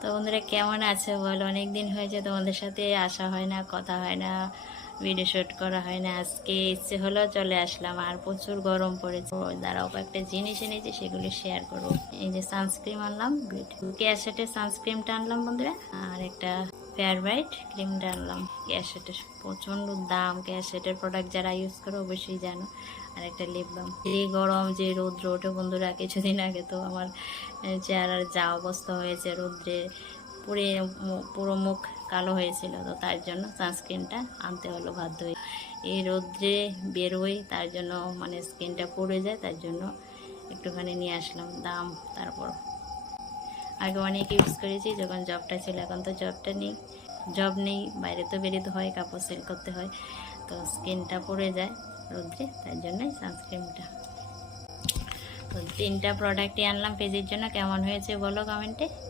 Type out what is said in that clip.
তো বন্ধুরা কেমন আছে বলো, অনেক দিন হয়েছে তোমাদের সাথে আসা হয় না, কথা হয় না, ভিডিও শ্যুট করা হয় না। আজকে ইচ্ছে হলো চলে আসলাম, আর প্রচুর গরম পড়েছে। দাঁড়াও, কয়েকটা জিনিস এনেছি, সেগুলি শেয়ার করবো। এই যে সানস্ক্রিন আনলাম, ক্যাশেটের সানস্ক্রিনটা আনলাম বন্ধুরা, আর একটা ফেয়ারব্রাইট ক্রিমটা আনলাম। ক্যাশেটের প্রচণ্ড দাম, ক্যাশেটের প্রোডাক্ট যারা ইউজ করো অবশ্যই জানো। আর একটা লিপ বাম। এই গরম যে রৌদ্র ওঠে বন্ধুরা, কিছুদিন আগে তো আমার চেহারার যা অবস্থা হয়েছে রৌদ্রে পুড়ে, পুরো মুখ কালো হয়েছিল। তো তার জন্য সানস্ক্রিনটা আনতে হলো বাধ্য হয়ে। এই রৌদ্রে বেরোই, তার জন্য মানে স্কিনটা পুড়ে যায়, তার জন্য একটুখানি নিয়ে আসলাম। দাম তারপর আগে অনেক ইউজ করেছি যখন জবটা ছিল, এখন তো জবটা নেই, জব নেই, বাইরে তো বেরোতে হয়, কাপড় সেল করতে হয়, তো স্কিনটা পুড়ে যায় রৌদ্রে, তার জন্যই সানস্ক্রিনটা। তো 3টা প্রোডাক্টই আনলাম পেজের জন্য। কেমন হয়েছে বলো কমেন্টে।